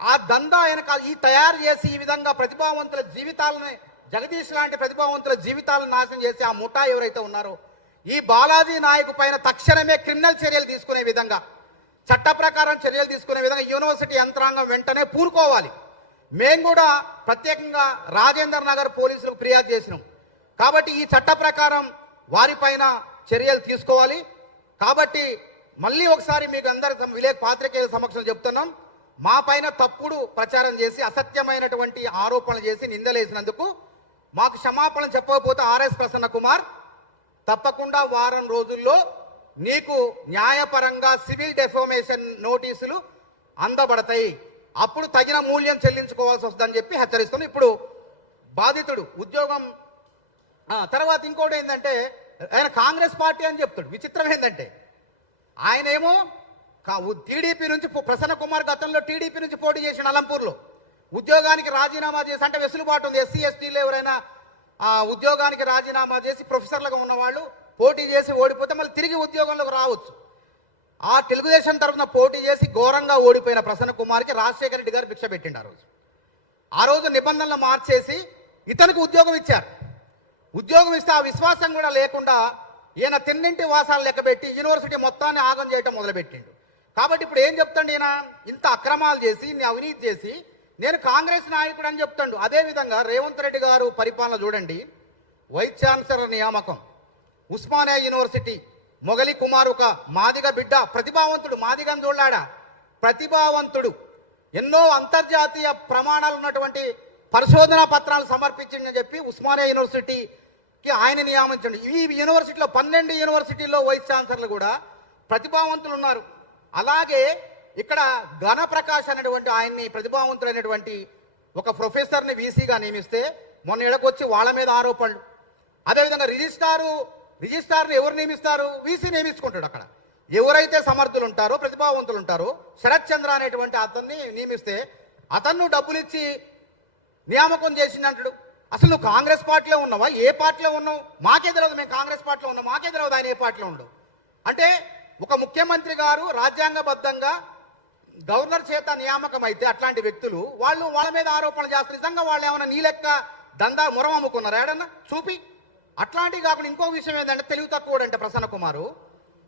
ఆ దందా వెనక ఈ తయారు చేసి ఈ విధంగా ప్రతిభావంతుల జీవితాలని, జగదీష్ లాంటి ప్రతిభావంతుల జీవితాలను నాశనం చేసి ఆ ముఠా ఎవరైతే ఉన్నారో ఈ బాలాజీ నాయక్ పైన తక్షణమే క్రిమినల్ చర్యలు తీసుకునే విధంగా, చట్ట ప్రకారం చర్యలు తీసుకునే విధంగా యూనివర్సిటీ యంత్రాంగం వెంటనే పూనుకోవాలి. మేము కూడా ప్రత్యేకంగా రాజేంద్ర నగర్ పోలీసులకు ఫిర్యాదు చేసినాం. కాబట్టి ఈ చట్ట ప్రకారం వారిపైన చర్యలు తీసుకోవాలి. కాబట్టి మళ్ళీ ఒకసారి మీకు అందరి పాత్రికేయుల సమక్షంలో చెప్తున్నాం, మా పైన తప్పుడు ప్రచారం చేసి అసత్యమైనటువంటి ఆరోపణలు చేసి నిందలేసినందుకు మాకు క్షమాపణ చెప్పకపోతే ఆర్ఎస్ ప్రసన్న కుమార్ తప్పకుండా వారం రోజుల్లో నీకు న్యాయపరంగా సివిల్ డెఫామేషన్ నోటీసులు అందబడతాయి, అప్పుడు తగిన మూల్యం చెల్లించుకోవాల్సి వస్తుందని చెప్పి హెచ్చరిస్తున్నాం. ఇప్పుడు బాధితుడు ఉద్యోగం తర్వాత ఇంకోటి ఏంటంటే ఆయన కాంగ్రెస్ పార్టీ అని చెప్తాడు. విచిత్రం ఏంటంటే ఆయన ఏమో టీడీపీ నుంచి, ప్రసన్న కుమార్ గతంలో టీడీపీ నుంచి పోటీ చేసిన అలంపూర్లో ఉద్యోగానికి రాజీనామా చేసి, అంటే వెసులుబాటు ఉంది ఎస్సీ ఎస్టీలు ఎవరైనా ఉద్యోగానికి రాజీనామా చేసి ప్రొఫెసర్లుగా ఉన్నవాళ్ళు పోటీ చేసి ఓడిపోతే మళ్ళీ తిరిగి ఉద్యోగంలోకి రావచ్చు. ఆ తెలుగుదేశం తరఫున పోటీ చేసి ఘోరంగా ఓడిపోయిన ప్రసన్న కుమార్కి రాజశేఖర రెడ్డి గారు భిక్ష పెట్టిండు. ఆ రోజు నిబంధనలు మార్చేసి ఇతనికి ఉద్యోగం ఇచ్చారు. ఉద్యోగం ఇస్తే ఆ విశ్వాసం కూడా లేకుండా ఈయన తిన్నింటి వాసాలు లెక్కబెట్టి యూనివర్సిటీ మొత్తాన్ని ఆగం చేయటం మొదలుపెట్టిండు. కాబట్టి ఇప్పుడు ఏం చెప్తాడు ఈయన, ఇంత అక్రమాలు చేసి అవినీతి చేసి నేను కాంగ్రెస్ నాయకుడు అని చెప్తాడు. అదేవిధంగా రేవంత్ రెడ్డి గారు పరిపాలన చూడండి, వైస్ ఛాన్సలర్ నియామకం, ఉస్మానియా యూనివర్సిటీ, మొగలి కుమార్ ఒక మాదిగ బిడ్డ, ప్రతిభావంతుడు, మాదిగని చూడలాడా ప్రతిభావంతుడు, ఎన్నో అంతర్జాతీయ ప్రమాణాలు ఉన్నటువంటి పరిశోధనా పత్రాలు సమర్పించిందని చెప్పి ఉస్మానియా యూనివర్సిటీకి ఆయన నియమించండి. ఈ యూనివర్సిటీలో 12 యూనివర్సిటీల్లో వైస్ ఛాన్సలర్లు కూడా ప్రతిభావంతులు ఉన్నారు. అలాగే ఇక్కడ ఘనప్రకాష్ అనేటువంటి ఆయన్ని ప్రతిభావంతులైనటువంటి ఒక ప్రొఫెసర్ని వీసీగా నియమిస్తే మొన్న ఎడకొచ్చి వాళ్ళ మీద ఆరోపణలు. అదేవిధంగా రిజిస్ట్రార్ని ఎవరు నియమిస్తారు, వీసీ నియమించుకుంటాడు. అక్కడ ఎవరైతే సమర్థులు ఉంటారో ప్రతిభావంతులు ఉంటారో శరత్ చంద్ర అనేటువంటి అతన్ని నియమిస్తే అతను డబ్బులు ఇచ్చి నియామకం చేసింది అంటాడు. అసలు నువ్వు కాంగ్రెస్ పార్టీలో ఉన్నావా, ఏ పార్టీలో ఉన్నావు మాకే తెలియదు, మేము కాంగ్రెస్ పార్టీలో ఉన్నాం మాకే తెలియదు ఆయన ఏ పార్టీలో ఉండవు అంటే ఒక ముఖ్యమంత్రి గారు రాజ్యాంగబద్ధంగా గవర్నర్ చేత నియామకం అయితే అట్లాంటి వ్యక్తులు వాళ్ళ మీద ఆరోపణలు చేస్తారు. నిజంగా వాళ్ళు ఏమైనా నీ లెక్క దందా మురం అమ్ముకున్నారు ఏడన్నా చూపి. అట్లాంటివి కాకుండా ఇంకో విషయం ఏంటంటే తెలివి తక్కువ అంటే ప్రసన్న కుమారు,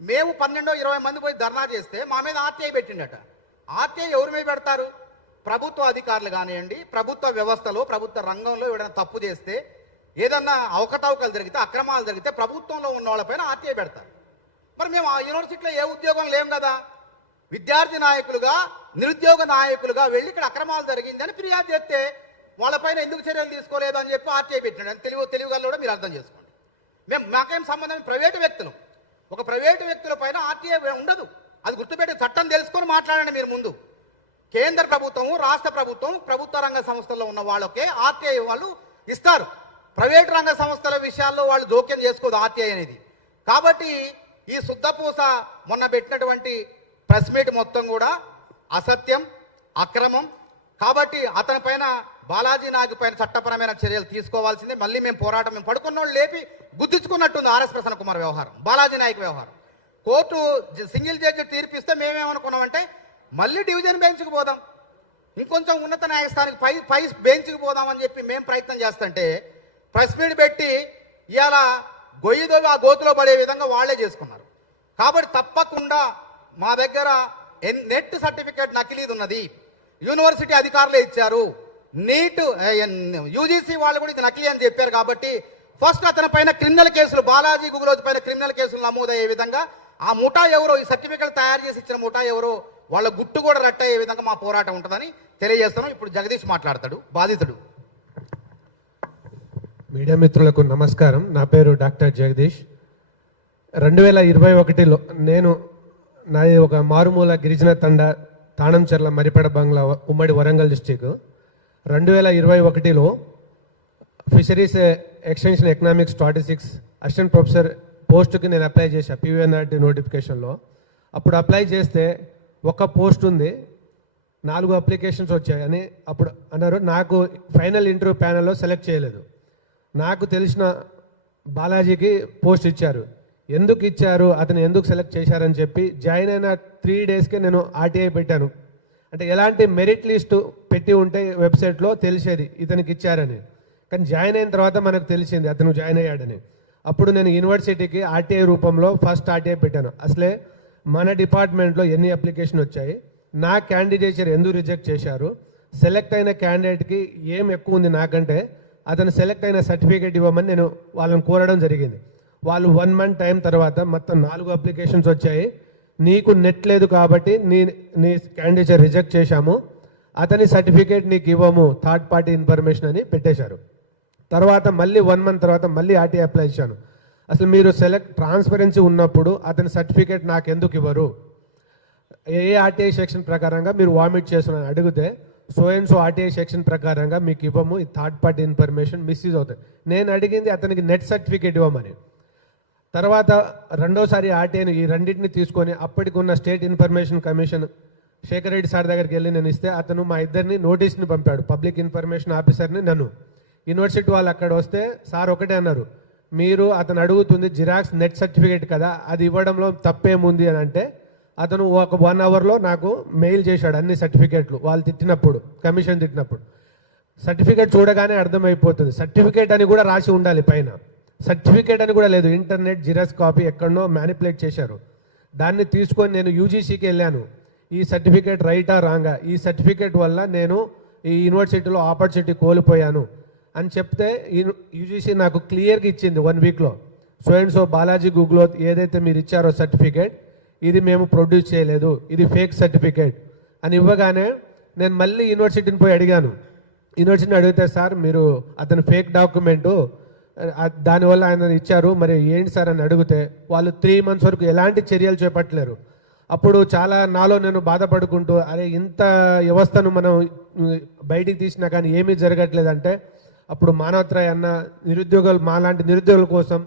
మేము 12-20 మంది పోయి ధర్నా చేస్తే మా మీద ఆర్టీఐ పెట్టిండట. ఆర్టీఐ ఎవరి మీద పెడతారు, ప్రభుత్వ అధికారులు కానివ్వండి, ప్రభుత్వ వ్యవస్థలో ప్రభుత్వ రంగంలో ఎవరైనా తప్పు చేస్తే, ఏదన్నా అవకతవకలు జరిగితే, అక్రమాలు జరిగితే ప్రభుత్వంలో ఉన్న వాళ్ళపైన ఆర్టీఐ పెడతారు. మరి మేము ఆ యూనివర్సిటీలో ఏ ఉద్యోగం లేం కదా, విద్యార్థి నాయకులుగా నిరుద్యోగ నాయకులుగా వెళ్ళి ఇక్కడ అక్రమాలు జరిగిందని ఫిర్యాదు చేస్తే వాళ్ళపైన ఎందుకు చర్యలు తీసుకోలేదు అని చెప్పి ఆర్టీఐ పెట్టినాడు. అని తెలివిగా కూడా మీరు అర్థం చేసుకోండి. మాకేం సంబంధం, ప్రైవేటు వ్యక్తులు, ఒక ప్రైవేటు వ్యక్తుల పైన ఆర్టీఐ ఉండదు. అది గుర్తుపెట్టి చట్టం తెలుసుకొని మాట్లాడండి మీరు ముందు. కేంద్ర ప్రభుత్వము, రాష్ట్ర ప్రభుత్వం, ప్రభుత్వ రంగ సంస్థల్లో ఉన్న వాళ్ళకే ఆర్టీఐ వాళ్ళు ఇస్తారు. ప్రైవేటు రంగ సంస్థల విషయాల్లో వాళ్ళు జోక్యం చేసుకోదు ఆర్టీఐ అనేది. కాబట్టి ఈ శుద్ధపూస మొన్న పెట్టినటువంటి ప్రెస్ మీట్ మొత్తం కూడా అసత్యం, అక్రమం. కాబట్టి అతని పైన, బాలాజీ నాయక్ పైన చట్టపరమైన చర్యలు తీసుకోవాల్సిందే. మళ్ళీ మేము పోరాటం, మేము పడుకున్నోళ్ళు లేపి గుద్దించుకున్నట్టుంది ఆర్ఎస్ ప్రసన్న కుమార్ వ్యవహారం, బాలాజీ నాయక్ వ్యవహారం. కోర్టు సింగిల్ జడ్జి తీర్పిస్తే మేమేమనుకున్నామంటే మళ్ళీ డివిజన్ బెంచ్కి పోదాం, ఇంకొంచెం ఉన్నత న్యాయస్థానానికి పై బెంచ్కి పోదామని చెప్పి మేము ప్రయత్నం చేస్తుంటే ప్రెస్ మీట్ పెట్టి ఇవాళ గొయ్యిదోవి ఆ గోతులో పడే విధంగా వాళ్లే చేసుకున్నారు. కాబట్టి తప్పకుండా మా దగ్గర నెట్ సర్టిఫికేట్ నకిలీది ఉన్నది, యూనివర్సిటీ అధికారులే ఇచ్చారు, నీట్ యూజీసీ వాళ్ళు కూడా ఇది నకిలీ అని చెప్పారు. కాబట్టి ఫస్ట్ అతని పైన క్రిమినల్ కేసులు, బాలాజీ గుగులోతు పైన క్రిమినల్ కేసులు నమోదయ్యే విధంగా ఆ ముఠా ఎవరో, ఈ సర్టిఫికేట్ తయారు చేసి ఇచ్చిన ముఠా ఎవరో వాళ్ళ గుట్టు కూడా రట్టయ్యే విధంగా మా పోరాటం ఉంటుందని తెలియజేస్తున్నాం. ఇప్పుడు జగదీష్ మాట్లాడతాడు, బాధితుడు. మీడియా మిత్రులకు నమస్కారం. నా పేరు డాక్టర్ జగదీష్. 2021లో నాది ఒక మారుమూల గిరిజన తండ, తాణంచెర్ల మరిపెడ బంగ్లా, ఉమ్మడి వరంగల్ డిస్టిక్. 2021లో fisheries extension economics statistics assistant professor పోస్టుకి నేను అప్లై చేశా PVNRT నోటిఫికేషన్లో. అప్పుడు అప్లై చేస్తే ఒక పోస్ట్ ఉంది, 4 అప్లికేషన్స్ వచ్చాయి అని అప్పుడు అన్నారు. నాకు ఫైనల్ ఇంటర్వ్యూ ప్యానెల్లో సెలెక్ట్ చేయలేదు. నాకు తెలిసిన బాలాజీకి పోస్ట్ ఇచ్చారు. ఎందుకు ఇచ్చారు, అతను ఎందుకు సెలెక్ట్ చేశారని చెప్పి జాయిన్ అయిన 3 డేస్కే నేను ఆర్టీఐ పెట్టాను. అంటే ఎలాంటి మెరిట్ లిస్టు పెట్టి ఉంటే వెబ్సైట్లో తెలిసేది ఇతనికి ఇచ్చారని. కానీ జాయిన్ అయిన తర్వాత మనకు తెలిసింది అతను జాయిన్ అయ్యాడని. అప్పుడు నేను యూనివర్సిటీకి ఆర్టీఐ రూపంలో ఫస్ట్ ఆర్టీఐ పెట్టాను. అసలే మన డిపార్ట్మెంట్లో ఎన్ని అప్లికేషన్ వచ్చాయి, నా క్యాండిడేచర్ ఎందుకు రిజెక్ట్ చేశారు, సెలెక్ట్ అయిన క్యాండిడేట్కి ఏం ఎక్కువ ఉంది నాకంటే, అతను సెలెక్ట్ అయిన సర్టిఫికేట్ ఇవ్వమని నేను వాళ్ళని కోరడం జరిగింది. వాళ్ళు 1 మంత్ టైం తర్వాత మొత్తం 4 అప్లికేషన్స్ వచ్చాయి. నీకు నెట్ లేదు కాబట్టి నీ క్యాండిడేచర్ రిజెక్ట్ చేశాము, అతని సర్టిఫికేట్ నీకు ఇవ్వము, థర్డ్ పార్టీ ఇన్ఫర్మేషన్ అని పెట్టేశారు. తర్వాత మళ్ళీ 1 మంత్ తర్వాత మళ్ళీ ఆర్టీఐ అప్లై చేశాను. అసలు మీరు ట్రాన్స్పరెన్సీ ఉన్నప్పుడు అతని సర్టిఫికేట్ నాకు ఎందుకు ఇవ్వరు, ఏ ఆర్టీఐ సెక్షన్ ప్రకారంగా మీరు వామిట్ చేస్తున్నారని అడిగితే సో ఆర్టీఐ సెక్షన్ ప్రకారంగా మీకు ఇవ్వము, ఈ థర్డ్ పార్టీ ఇన్ఫర్మేషన్ మిస్యూజ్ అవుతాయి. నేను అడిగింది అతనికి నెట్ సర్టిఫికేట్ ఇవ్వమని. తర్వాత రెండోసారి ఆర్టీఐని ఈ రెండింటిని తీసుకొని అప్పటికి ఉన్న state information commission Shekhar Reddy sir దగ్గరికి వెళ్ళి నేను ఇస్తే అతను మా ఇద్దరిని నోటీస్ని పంపాడు, పబ్లిక్ ఇన్ఫర్మేషన్ ఆఫీసర్ని నన్ను. యూనివర్సిటీ వాళ్ళు అక్కడ వస్తే సార్ ఒకటే అన్నారు, మీరు అతను అడుగుతుంది జిరాక్స్ నెట్ సర్టిఫికేట్ కదా, అది ఇవ్వడంలో తప్పేముంది అని అంటే అతను ఒక 1 అవర్లో నాకు మెయిల్ చేశాడు అన్ని సర్టిఫికేట్లు. వాళ్ళు తిట్టినప్పుడు, కమిషన్ తిట్టినప్పుడు సర్టిఫికేట్ చూడగానే అర్థమైపోతుంది. సర్టిఫికేట్ అని కూడా రాసి ఉండాలి పైన, సర్టిఫికేట్ అని కూడా లేదు, ఇంటర్నెట్ జిరాక్స్ కాపీ ఎక్కడనో మ్యానిపులేట్ చేశారు. దాన్ని తీసుకొని నేను యూజీసీకి వెళ్ళాను, ఈ సర్టిఫికేట్ రైటా రాంగా, ఈ సర్టిఫికేట్ వల్ల నేను ఈ యూనివర్సిటీలో ఆపర్చునిటీ కోల్పోయాను అని చెప్తే యూజీసీ నాకు క్లియర్గా ఇచ్చింది 1 వీక్లో. సో బాలాజీ గూగుల్లో ఏదైతే మీరు ఇచ్చారో సర్టిఫికేట్, ఇది మేము ప్రొడ్యూస్ చేయలేదు, ఇది ఫేక్ సర్టిఫికేట్ అని ఇవ్వగానే నేను మళ్ళీ యూనివర్సిటీని పోయి అడిగాను. యూనివర్సిటీని అడిగితే సార్ మీరు అతను ఫేక్ డాక్యుమెంటు దానివల్ల ఆయన ఇచ్చారు, మరి ఏంటి సార్ అని అడిగితే వాళ్ళు 3 మంత్స్ వరకు ఎలాంటి చర్యలు చేపట్టలేరు. అప్పుడు చాలా నాలో నేను బాధపడుకుంటూ అరే ఇంత వ్యవస్థను మనం బయటికి తీసినా కానీ ఏమీ జరగట్లేదంటే అప్పుడు మానవత్రాయ్ అన్న నిరుద్యోగులు మాలాంటి నిరుద్యోగుల కోసం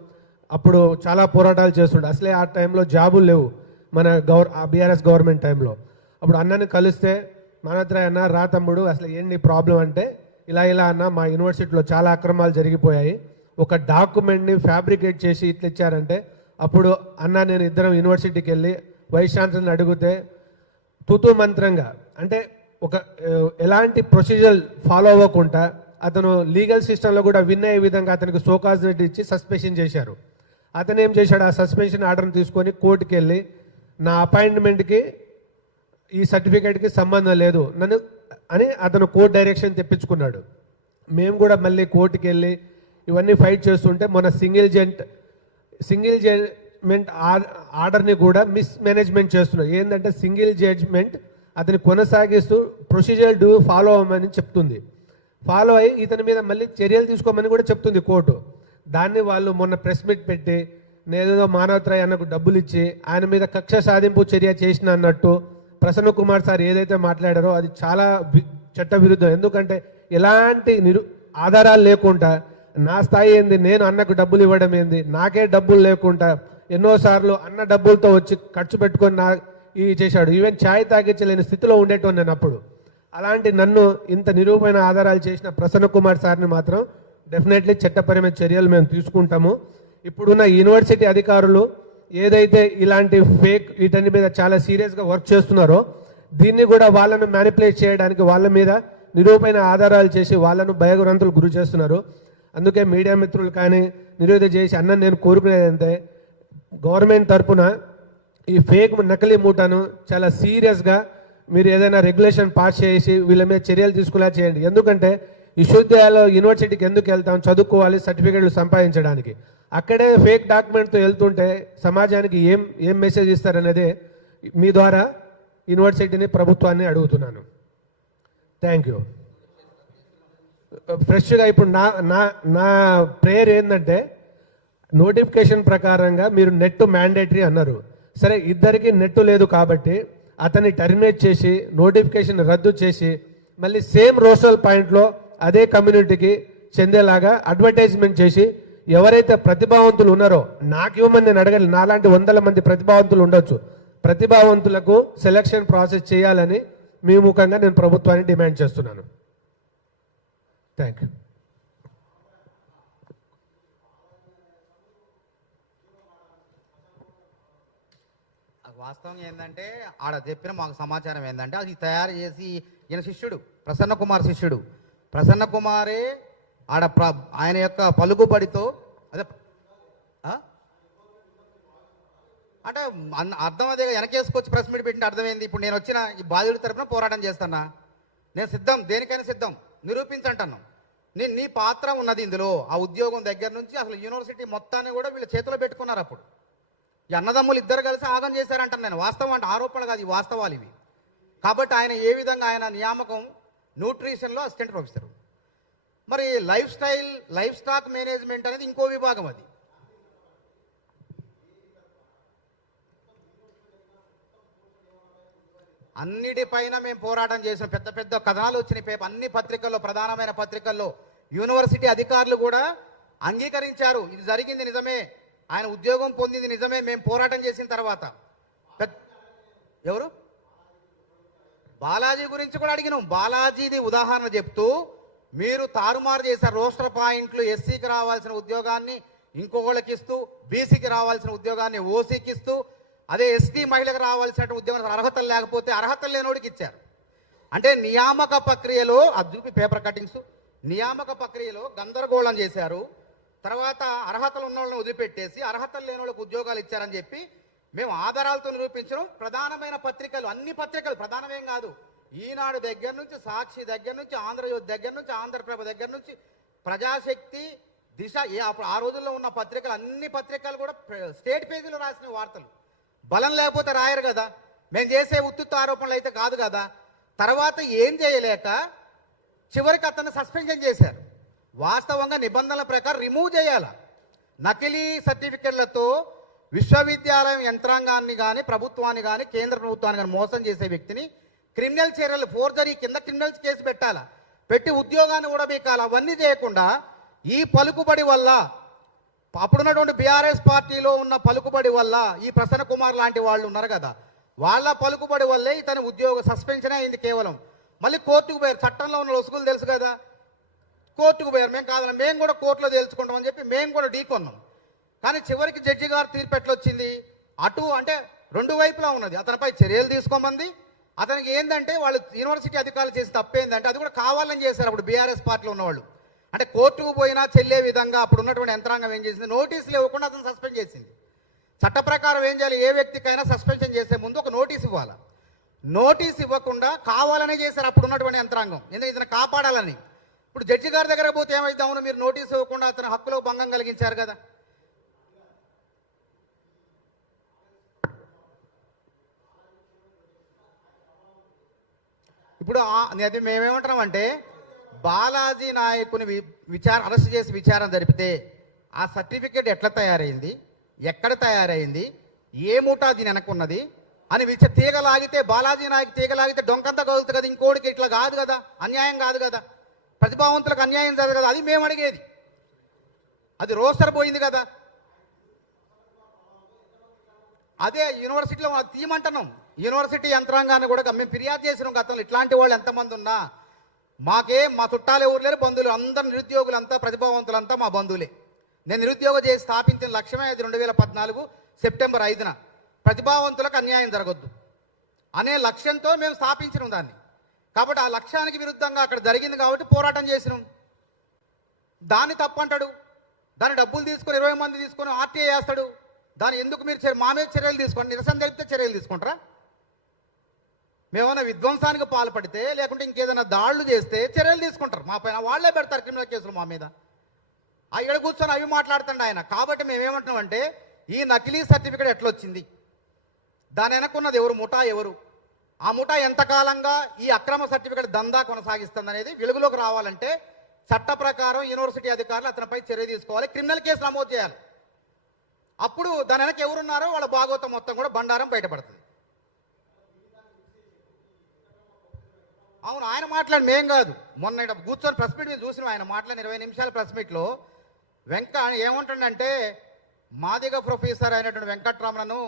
అప్పుడు చాలా పోరాటాలు చేస్తుండే. అసలే ఆ టైంలో జాబులు లేవు మన బీఆర్ఎస్ గవర్నమెంట్ టైంలో. అప్పుడు అన్నని కలిస్తే మానవత్రాయ్ అన్న రా తమ్ముడు అసలు ఏంటి ప్రాబ్లం అంటే ఇలా అన్న మా యూనివర్సిటీలో చాలా అక్రమాలు జరిగిపోయాయి, ఒక డాక్యుమెంట్ని ఫ్యాబ్రికేట్ చేసి ఇట్లా ఇచ్చారంటే అప్పుడు అన్న నేను ఇద్దరం యూనివర్సిటీకి వెళ్ళి వైస్ ఛాన్సలర్ని అడిగితే తుతు మంత్రంగా అంటే ఒక ఎలాంటి ప్రొసీజర్ ఫాలో అవ్వకుండా అతను లీగల్ సిస్టంలో కూడా విన్ అయ్యే విధంగా అతనికి సోకాజ్ ఇచ్చి సస్పెన్షన్ చేశారు. అతను ఏం చేశాడు, ఆ సస్పెన్షన్ ఆర్డర్ని తీసుకొని కోర్టుకి వెళ్ళి నా అపాయింట్మెంట్కి ఈ సర్టిఫికేట్కి సంబంధం లేదు నన్ను అని అతను కోర్టు డైరెక్షన్ తెప్పించుకున్నాడు. మేము కూడా మళ్ళీ కోర్టుకి వెళ్ళి ఇవన్నీ ఫైట్ చేస్తుంటే మన సింగిల్ జడ్జ్మెంట్ ఆర్డర్ని కూడా మిస్మేనేజ్మెంట్ చేస్తున్నారు. ఏంటంటే సింగిల్ జడ్జ్మెంట్ అతని కొనసాగిస్తూ ప్రొసీజర్ ఫాలో అవ్వమని చెప్తుంది, ఫాలో అయ్యి ఇతని మీద మళ్ళీ చర్యలు తీసుకోమని కూడా చెప్తుంది కోర్టు. దాన్ని వాళ్ళు మొన్న ప్రెస్ మీట్ పెట్టి నేనేదో మానవత్రాయ్ అన్నకు డబ్బులు ఇచ్చి ఆయన మీద కక్ష సాధింపు చర్య చేసిన అన్నట్టు ప్రసన్న కుమార్ సార్ ఏదైతే మాట్లాడారో అది చాలా చట్ట విరుద్ధం. ఎందుకంటే ఎలాంటి ఆధారాలు లేకుండా నా స్థాయి ఏంది, నేను అన్నకు డబ్బులు ఇవ్వడం ఏంది, నాకే డబ్బులు లేకుండా ఎన్నోసార్లు అన్న డబ్బులతో వచ్చి ఖర్చు పెట్టుకొని చేశాడు. ఈవెన్ ఛాయ్ తాగించలేని స్థితిలో ఉండేటోని నేను అప్పుడు. అలాంటి నన్ను ఇంత నిరూపమైన ఆధారాలు చేసిన ప్రసన్న కుమార్ సార్ని మాత్రం డెఫినెట్లీ చట్టపరమైన చర్యలు మేము తీసుకుంటాము. ఇప్పుడున్న యూనివర్సిటీ అధికారులు ఏదైతే ఇలాంటి ఫేక్ వీటన్ని మీద చాలా సీరియస్గా వర్క్ చేస్తున్నారో దీన్ని కూడా వాళ్ళను మ్యానిపులేట్ చేయడానికి వాళ్ళ మీద నిరూపమైన ఆధారాలు చేసి వాళ్ళను భయభ్రాంతులు గురి చేస్తున్నారు. అందుకే మీడియా మిత్రులు కానీ నిరోధ చేసి అన్న నేను కోరుకునేదంటే గవర్నమెంట్ తరఫున ఈ ఫేక్ నకిలీ మూటను చాలా సీరియస్గా మీరు ఏదైనా రెగ్యులేషన్ పాస్ చేసి వీళ్ళ మీద చర్యలు తీసుకునేలా చేయండి. ఎందుకంటే విశ్వవిద్యాలయంలో యూనివర్సిటీకి ఎందుకు వెళ్తాం, చదువుకోవాలి, సర్టిఫికేట్లు సంపాదించడానికి. అక్కడే ఫేక్ డాక్యుమెంట్తో వెళ్తుంటే సమాజానికి ఏం మెసేజ్ ఇస్తారనేదే మీ ద్వారా యూనివర్సిటీని ప్రభుత్వాన్ని అడుగుతున్నాను. Thank you. ఫ్రెష్గా ఇప్పుడు నా ప్రేయర్ ఏంటంటే నోటిఫికేషన్ ప్రకారంగా మీరు నెట్ మ్యాండేటరీ అన్నారు, సరే ఇద్దరికి నెట్ లేదు కాబట్టి అతన్ని టర్మినేట్ చేసి నోటిఫికేషన్ రద్దు చేసి మళ్ళీ సేమ్ రోస్టల్ పాయింట్లో అదే కమ్యూనిటీకి చెందేలాగా అడ్వర్టైజ్మెంట్ చేసి ఎవరైతే ప్రతిభావంతులు ఉన్నారో నాకు ఇవ్వమని నేను అడగాలి, నాలాంటి 100 మంది ప్రతిభావంతులు ఉండొచ్చు, ప్రతిభావంతులకు సెలక్షన్ ప్రాసెస్ చేయాలని మీ ముఖంగా నేను ప్రభుత్వాన్ని డిమాండ్ చేస్తున్నాను. Thank you. వాస్తవం ఏంటంటే ఆడ చెప్పిన మాకు సమాచారం ఏంటంటే అది తయారు చేసి ఈయన శిష్యుడు ప్రసన్న కుమార్ శిష్యుడు ప్రసన్న కుమారే ఆడ ఆయన యొక్క పలుకుబడితో అదే అంటే అర్థం అదే వెనకేసుకొచ్చి ప్రెస్ మీట్ పెట్టిన అర్థమైంది. ఇప్పుడు నేను వచ్చిన ఈ బాధితుడి తరపున పోరాటం చేస్తున్నా, నేను సిద్ధం, దేనికైనా సిద్ధం, నిరూపించంటాను. నేను నీ పాత్ర ఉన్నది ఇందులో. ఆ ఉద్యోగం దగ్గర నుంచి అసలు యూనివర్సిటీ మొత్తాన్ని కూడా వీళ్ళ చేతిలో పెట్టుకున్నారు. అప్పుడు ఈ అన్నదమ్ములు ఇద్దరు కలిసి ఆగం చేశారంటాను నేను. వాస్తవం అంటే ఆరోపణలు కాదు, ఈ వాస్తవాలు ఇవి. కాబట్టి ఆయన ఏ విధంగా ఆయన నియామకం న్యూట్రిషన్లో అసిస్టెంట్ ప్రొఫెసర్, మరి లైఫ్ స్టాక్ మేనేజ్మెంట్ అనేది ఇంకో విభాగం. అది అన్నిటిపైన మేము పోరాటం చేసిన పెద్ద పెద్ద కథనాలు వచ్చినాయి అన్ని పత్రికల్లో, ప్రధానమైన పత్రికల్లో. యూనివర్సిటీ అధికారులు కూడా అంగీకరించారు, ఇది జరిగింది నిజమే, ఆయన ఉద్యోగం పొందింది నిజమే, మేము పోరాటం చేసిన తర్వాత. ఎవరు బాలాజీ గురించి కూడా అడిగినాం. బాలాజీది ఉదాహరణ చెప్తూ మీరు తారుమారు చేశారు. రోస్టర్ పాయింట్లు ఎస్సీకి రావాల్సిన ఉద్యోగాన్ని ఇంకొకళ్ళకి ఇస్తూ, బీసీకి రావాల్సిన ఉద్యోగాన్ని ఓసీకి ఇస్తూ, అదే ఎస్టీ మహిళకు రావాల్సిన ఉద్యోగం అర్హతలు లేకపోతే అర్హతలు లేనోడికి ఇచ్చారు. అంటే నియామక ప్రక్రియలో అది చూపి పేపర్ కటింగ్స్, నియామక ప్రక్రియలో గందరగోళం చేశారు. తర్వాత అర్హతలు ఉన్న వాళ్ళని వదిలిపెట్టేసి అర్హతలు లేని వాళ్ళకి ఉద్యోగాలు ఇచ్చారని చెప్పి మేము ఆధారాలతో నిరూపించడం. ప్రధానమైన పత్రికలు, అన్ని పత్రికలు, ప్రధానమేం కాదు, ఈనాడు దగ్గర నుంచి, సాక్షి దగ్గర నుంచి, ఆంధ్రజ్యోతి దగ్గర నుంచి, ఆంధ్రప్రభ దగ్గర నుంచి, ప్రజాశక్తి, దిశ, అప్పుడు ఆ రోజుల్లో ఉన్న పత్రికలు, అన్ని పత్రికలు కూడా స్టేట్ పేజీలో రాసిన వార్తలు. బలం లేకపోతే రాయరు కదా, మేము చేసే ఉత్తుత్త ఆరోపణలు అయితే కాదు కదా. తర్వాత ఏం చేయలేక చివరికి అతన్ని సస్పెన్షన్ చేశారు. వాస్తవంగా నిబంధనల ప్రకారం రిమూవ్ చేయాల. నకిలీ సర్టిఫికెట్లతో విశ్వవిద్యాలయం యంత్రాంగాన్ని కానీ, ప్రభుత్వాన్ని కానీ, కేంద్ర ప్రభుత్వాన్ని కానీ మోసం చేసే వ్యక్తిని క్రిమినల్ చర్యలు, ఫోర్జరీ కింద క్రిమినల్స్ కేసు పెట్టాలా, పెట్టి ఉద్యోగాన్ని కూడా బీకాల. అవన్నీ చేయకుండా ఈ పలుకుబడి వల్ల, అప్పుడున్నటువంటి బీఆర్ఎస్ పార్టీలో ఉన్న పలుకుబడి వల్ల, ఈ ప్రసన్న కుమార్ లాంటి వాళ్ళు ఉన్నారు కదా, వాళ్ళ పలుకుబడి వల్లే ఇతని ఉద్యోగ సస్పెన్షన్ అయింది కేవలం. మళ్ళీ కోర్టుకు పోయారు. చట్టంలో ఉన్న లొసుగులు తెలుసు కదా, కోర్టుకు పోయారు. మేము కాదన్నా, మేము కూడా కోర్టులో తేల్చుకుంటామని చెప్పి మేము కూడా ఢీకొన్నాం. కానీ చివరికి జడ్జి గారు తీర్పు ఎట్లొచ్చింది, అటు అంటే రెండు వైపులా ఉన్నది. అతనిపై చర్యలు తీసుకోమంది. అతనికి ఏంటంటే వాళ్ళు యూనివర్సిటీ అధికారులు చేసి తప్పేందంటే అది కూడా కావాలని చేశారు అప్పుడు బీఆర్ఎస్ పార్టీలో ఉన్నవాళ్ళు. అంటే కోర్టుకు పోయినా చెల్లే విధంగా అప్పుడు ఉన్నటువంటి యంత్రాంగం ఏం చేసింది, నోటీసులు ఇవ్వకుండా అతను సస్పెండ్ చేసింది. చట్ట ప్రకారం ఏం చేయాలి, ఏ వ్యక్తికైనా సస్పెన్షన్ చేసే ముందు ఒక నోటీస్ ఇవ్వాలి. నోటీస్ ఇవ్వకుండా కావాలనే చేశారు అప్పుడు ఉన్నటువంటి యంత్రాంగం, ఎందుకంటే ఇతను కాపాడాలని. ఇప్పుడు జడ్జి గారి దగ్గర పోతే ఏమైతే, అవును మీరు నోటీస్ ఇవ్వకుండా అతని హక్కులో భంగం కలిగించారు కదా. ఇప్పుడు అది మేమేమంటున్నామంటే, బాలాజీ నాయకుని అరెస్ట్ చేసి విచారణ జరిపితే ఆ సర్టిఫికేట్ ఎట్లా తయారైంది, ఎక్కడ తయారైంది, ఏ మూటా దీని వెనక్కున్నది అని తీగలాగితే, బాలాజీ నాయకు తీగలాగితే డొంకంతా కదులుతుంది కదా, ఇంకోటికి ఇట్లా కాదు కదా, అన్యాయం కాదు కదా, ప్రతిభావంతులకు అన్యాయం జరగదు కదా. అది మేము అడిగేది. అది రోస్టర్ పోయింది కదా, అదే యూనివర్సిటీలో తీయమంటున్నాం. యూనివర్సిటీ యంత్రాంగాన్ని కూడా మేము ఫిర్యాదు చేసినాం గతంలో, ఇట్లాంటి వాళ్ళు ఎంతమంది ఉన్నా మా చుట్టాలు ఎవరు లేరు, బంధువులు అందరు, నిరుద్యోగులంతా, ప్రతిభావంతులంతా మా బంధువులే. నేను నిరుద్యోగ చేసి స్థాపించిన లక్ష్యమే అది 2014 సెప్టెంబర్ 5న ప్రతిభావంతులకు అన్యాయం జరగొద్దు అనే లక్ష్యంతో మేము స్థాపించినాం దాన్ని. కాబట్టి ఆ లక్ష్యానికి విరుద్ధంగా అక్కడ జరిగింది కాబట్టి పోరాటం చేసినాం. దాన్ని తప్పంటాడు, దాన్ని డబ్బులు తీసుకొని 20 మంది తీసుకొని ఆర్టీఐ వేస్తాడు. దాన్ని ఎందుకు మీరు మా మీద చర్యలు తీసుకోండి, నిరసన జరిపితే చర్యలు తీసుకుంటారా? మేమన్నా విధ్వంసానికి పాల్పడితే లేకుంటే ఇంకేదైనా దాడులు చేస్తే చర్యలు తీసుకుంటారు మా పైన, వాళ్ళే పెడతారు క్రిమినల్ కేసులు మా మీద. ఇక్కడ కూర్చొని అవి మాట్లాడుతుండే ఆయన. కాబట్టి మేమేమంటున్నామంటే, ఈ నకిలీ సర్టిఫికేట్ ఎట్లొచ్చింది, దాని వెనక్కున్నది ఎవరు, ముఠా ఎవరు, ఆ ముఠా ఎంతకాలంగా ఈ అక్రమ సర్టిఫికేట్ దందా కొనసాగిస్తుంది అనేది వెలుగులోకి రావాలంటే చట్ట ప్రకారం యూనివర్సిటీ అధికారులు అతనిపై చర్య తీసుకోవాలి, క్రిమినల్ కేసు నమోదు చేయాలి. అప్పుడు దాని వెనక ఎవరున్నారో వాళ్ళ భాగవతం మొత్తం కూడా బండారం బయటపడుతుంది. అవును, ఆయన మాట్లాడి మేం కాదు, మొన్న కూర్చొని ప్రెస్ మీట్ మీద చూసినాం. ఆయన మాట్లాడిన 20 నిమిషాల ప్రెస్ మీట్లో ఏమంటుండంటే, మాదిగ ప్రొఫెసర్ అయినటువంటి వెంకట్రామన్ను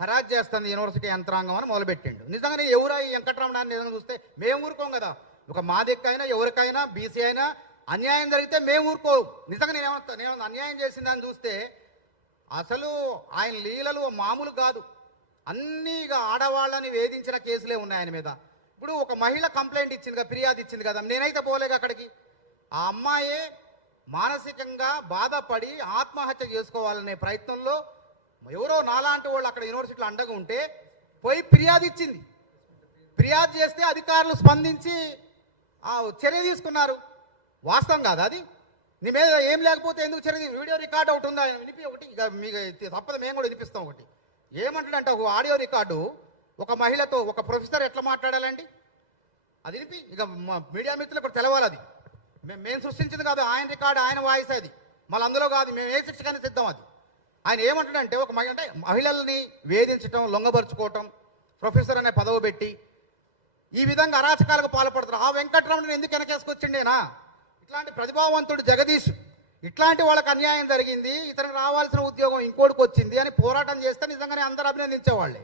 హరాజ్ చేస్తుంది యూనివర్సిటీ యంత్రాంగం అని మొదలుపెట్టిండు. నిజంగానే ఎవరా ఈ వెంకటరమణాన్ని నిజంగా చూస్తే మేము ఊరుకోం కదా. ఒక మాదిక్కైనా ఎవరికైనా బీసీ అయినా అన్యాయం జరిగితే మేము ఊరుకోవు. నిజంగా నేను అన్యాయం చేసిందని చూస్తే అసలు ఆయన లీలలు మామూలు కాదు. అన్నీ ఇక ఆడవాళ్ళని వేధించిన కేసులే ఉన్నాయి ఆయన మీద. ఇప్పుడు ఒక మహిళ కంప్లైంట్ ఇచ్చింది కదా, ఫిర్యాదు ఇచ్చింది కదా, నేనైతే పోలేక అక్కడికి. ఆ అమ్మాయే మానసికంగా బాధపడి ఆత్మహత్య చేసుకోవాలనే ప్రయత్నంలో ఎవరో నాలాంటి వాళ్ళు అక్కడ యూనివర్సిటీలో అండగా ఉంటే పోయి ఫిర్యాదు ఇచ్చింది. ఫిర్యాదు చేస్తే అధికారులు స్పందించి చర్య తీసుకున్నారు. వాస్తవం కాదు అది. నీ మీద ఏం లేకపోతే ఎందుకు చర్య? వీడియో రికార్డు ఒకటి ఉందా, వినిపి ఒకటి. ఇక మీకు తప్పదు, మేము కూడా వినిపిస్తాం ఒకటి. ఏమంటాడంటే ఒక ఆడియో రికార్డు ఒక మహిళతో ఒక ప్రొఫెసర్ ఎట్లా మాట్లాడాలండి అది వినిపి. ఇక మీడియా మిత్రులు కూడా తెలవాలి. అది మేము సృష్టించింది కాదు, ఆయన రికార్డు, ఆయన వాయిస్ అది. మళ్ళీ అందులో కాదు, మేము ఏ శిక్షకైనా సిద్ధం అది. ఆయన ఏమంటాడంటే ఒక అంటే మహిళల్ని వేధించటం, లొంగబరుచుకోవటం, ప్రొఫెసర్ అనే పదవి పెట్టి ఈ విధంగా అరాచకాలకు పాల్పడుతున్నారు. ఆ వెంకటరమణని ఎందుకు వెనకేసుకొచ్చిండేనా? ఇట్లాంటి ప్రతిభావంతుడు జగదీష్ ఇట్లాంటి వాళ్ళకి అన్యాయం జరిగింది, ఇతనికి రావాల్సిన ఉద్యోగం ఇంకోటికి వచ్చింది అని పోరాటం చేస్తే నిజంగానే అందరూ అభినందించేవాళ్ళే.